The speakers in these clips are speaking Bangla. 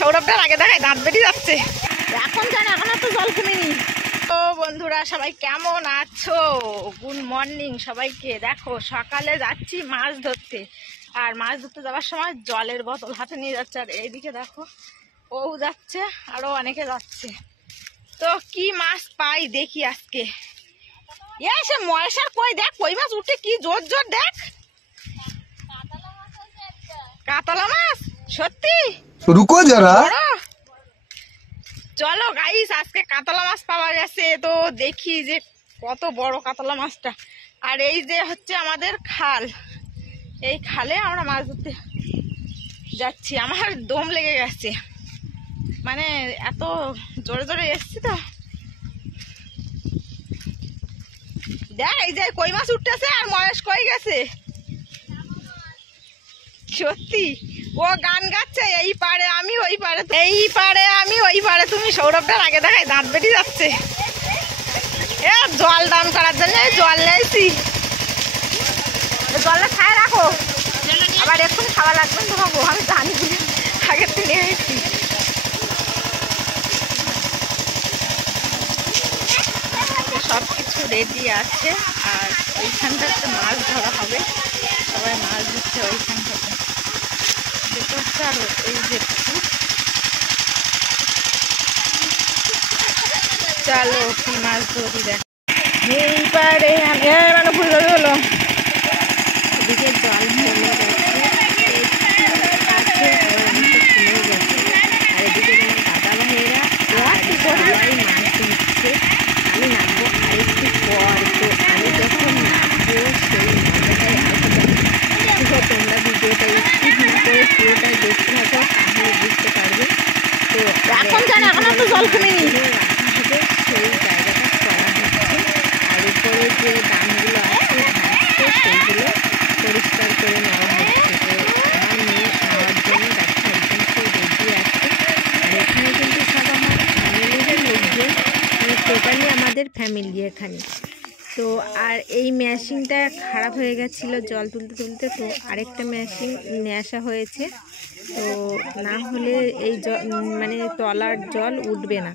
সৌরভটার আগে দেখাই দাঁত বেরিয়ে যাচ্ছে এখন। জান এখন তো জল কমেনি। তো বন্ধুরা সবাই কেমন আছো? গুড মর্নিং সবাইকে। দেখো সকালে যাচ্ছি মাছ ধরতে, আর মাছ ধরতে যাওয়ার সময় জলের বোতল হাতে নিয়ে যাচ্ছে। আর এইদিকে দেখো ও যাচ্ছে, আরো অনেকে যাচ্ছে। তো কি মাছ পাই দেখি আজকে। সে ময়সার কই দেখ, কই মাছ উঠে কি জোর জোর দেখ। কাতলা মাছ সত্যি? রুকো যারা, চলো গাইস আজকে কাতলা মাছ পাওয়া গেছে। তো দেখি যে কত বড় কাতলা মাছটা। আর এই যে হচ্ছে আমাদের খাল, এই খালে আমরা মাছ ধরতে যাচ্ছি। আমার দম লেগে গেছে, মানে এত জোরে জোরে এসছি তো। দেখ এই যে কই মাছ উঠতেছে, আর মহেশ কই গেছে। সত্যি ও গান গাচ্ছে, এই পারে আমি ওই পারে, এই পারে আমি ওই পারে তুমি। সৌরভটার আগে দেখাই দাঁত বেরিয়ে যাচ্ছে। জল দান করার জন্য জল নিয়েছি। জলটা খায় রাখো, আবার এক্ষুনি খাওয়া লাগবে তো খাবো। আমি জানি বলে আগের থেকে নিয়ে এসেছি। সব কিছু রেডি আছে, আর ওইখানটাতে মাছ ধরা হবে। সবাই মাছ ধরছে ওইখানটাতে। আর এই যে চলো কি মাছ ধরি দেখ। এই পারে মানে ভুল হলো, এদিকে জল চলে গেছে আছে, কমে গেছে। আর এদিকে যেমন দাদা ভাইয়েরা সবাই মাছ ধরছে। আমি নামবো আরেকটু পর। তো আমি যখন নামবো সেই মজাটাই আসবে। তোমরা ভিডিওটা স্কিপ না করে পুরোটাই দেখতে থাকো, তাহলে বুঝতে পারবে। তো এখন জানো এখন তো জল কমেনি, রাখা হবে সেই জায়গাটা করা হচ্ছে। আর উপরে যে দামগুলো আছে ভাসছে, সেইগুলো পরিষ্কার করে নেওয়া হচ্ছে। তো আমার মেয়ে নেওয়ার জন্য দেখো একদম সে রেডি আছে। আর এখানে কিন্তু সব আমার ফ্যামিলির লোকজন, মানে টোটালি আমাদের ফ্যামিলি এখানে। তো আর এই মেশিনটা খারাপ হয়ে গেছিলো জল তুলতে তুলতে, তো আরেকটা মেশিন নিয়ে আসা হয়েছে। তো না হলে এই জল মানে তলার জল উঠবে না।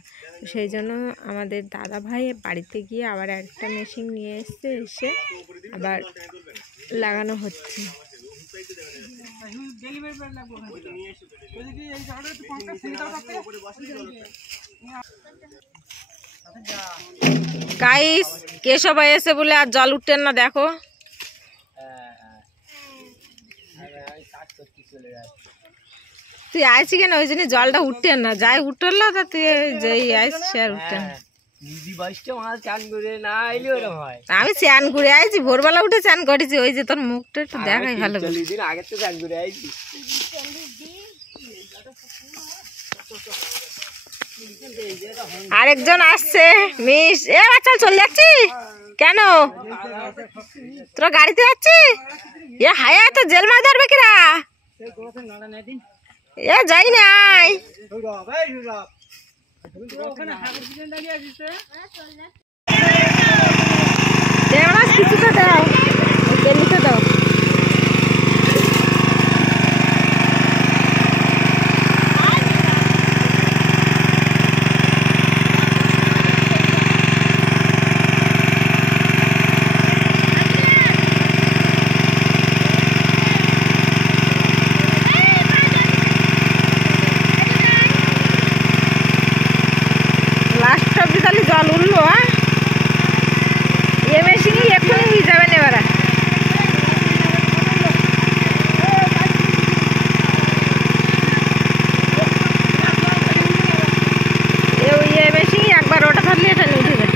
সেই জন্য আমাদের দাদা ভাই বাড়িতে গিয়ে আবার একটা মেশিন নিয়ে এসে আবার লাগানো হচ্ছে। গাইস কেশব এসে বলে আর জল উঠতেন না, দেখো তুই আইসি কেন? ওই জন্য জলটা উঠতেন না, যাই উঠল না তা তুই যেই আইস সে আর উঠতেন। আমি চান করে আইছি, ভোরবেলা উঠে চান করেছি। ওই যে তোর মুখটা একটু দেখাই ভালো করে। আরেকজন আসছে মিস। বাচ্চা চলে যাচ্ছি কেন? তোরা গাড়িতে যাচ্ছি? হায়া তো জেল মাছ ধরবে কিরা? যাই নাই। কিছু তো দাও, দাও। জল উঠলো, এ মেশিনই এক্ষুনি হয়ে যাবে না। এবার এ মেশিনই একবার ওটা ধরলে এটা উঠে যায়।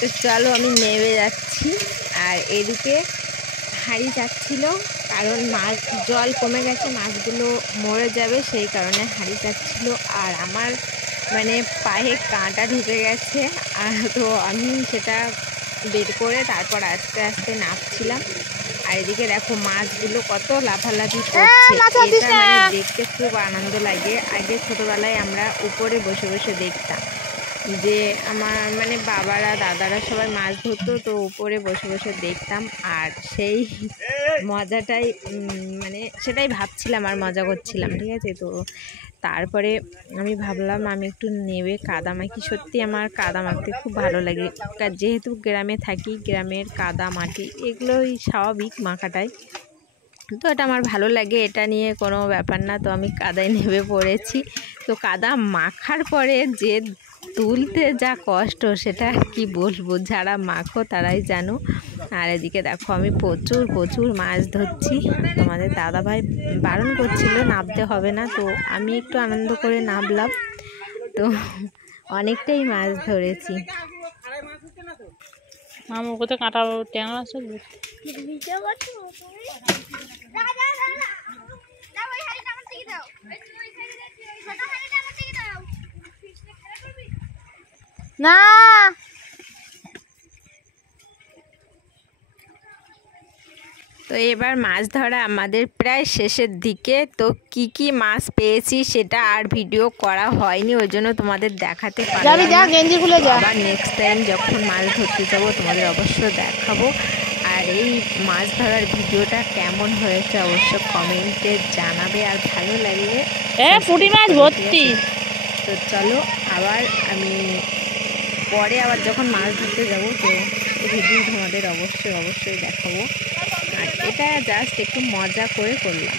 তো চলো আমি নেমে যাচ্ছি। আর এদিকে হাঁড়ি যাচ্ছিল, কারণ মাছ জল কমে গেছে, মাছগুলো মরে যাবে, সেই কারণে হাঁড়ি যাচ্ছিল। আর আমার মানে পায়ে কাঁটা ঢুকে গেছে, আর তো আমি সেটা বের করে তারপর আস্তে আস্তে নামছিলাম। আর এদিকে দেখো মাছগুলো কত লাফালাফি করছে, এটা মানে দেখতে খুব আনন্দ লাগে। আগে ছোটবেলায় আমরা উপরে বসে বসে দেখতাম, যে আমার মানে বাবারা দাদারা সবাই মাছ ধরতো, তো উপরে বসে বসে দেখতাম। আর সেই মজাটাই মানে সেটাই ভাবছিলাম আর মজা করছিলাম, ঠিক আছে। তো তারপরে আমি ভাবলাম আমি একটু নেবে কাদা মাখি। সত্যি আমার কাদা মাখতে খুব ভালো লাগে, যেহেতু গ্রামে থাকি, গ্রামের কাদা মাটি এগুলোই স্বাভাবিক মাখাটাই, তো এটা আমার ভালো লাগে, এটা নিয়ে কোনো ব্যাপার না। তো আমি কাদায় নেমে পড়েছি। তো কাদা মাখার পরে যে তুলতে যা কষ্ট সেটা কি বলবো, যারা মাখো তারাই জানো। আর এদিকে দেখো আমি প্রচুর মাছ ধরছি। তোমাদের দাদাভাই বারণ করছিল নামতে হবে না, তো আমি একটু আনন্দ করে নামলাম। তো অনেকটাই মাছ ধরেছি। আমার কোথায় কাঁটা ট্যাংরা আছে। না তো এবার মাছ ধরা আমাদের প্রায় শেষের দিকে। তো কি মাছ পেয়েছি সেটা আর ভিডিও করা হয়নি, ওই জন্য তোমাদের দেখাতে পারলাম না। আবার নেক্সট টাইম যখন মাছ ধরতে যাবো তোমাদের অবশ্য দেখাবো। আর এই মাছ ধরার ভিডিওটা কেমন হয়েছে অবশ্য কমেন্টে জানাবে, আর ভালো লাগলে পুঁটি মাছ ভর্তি। তো চলো আবার আমি পরে আবার যখন মাছ ধরতে যাবো তো ভিডিও তোমাদের অবশ্যই দেখাবো। আর এটা জাস্ট একটু মজা করে করলাম।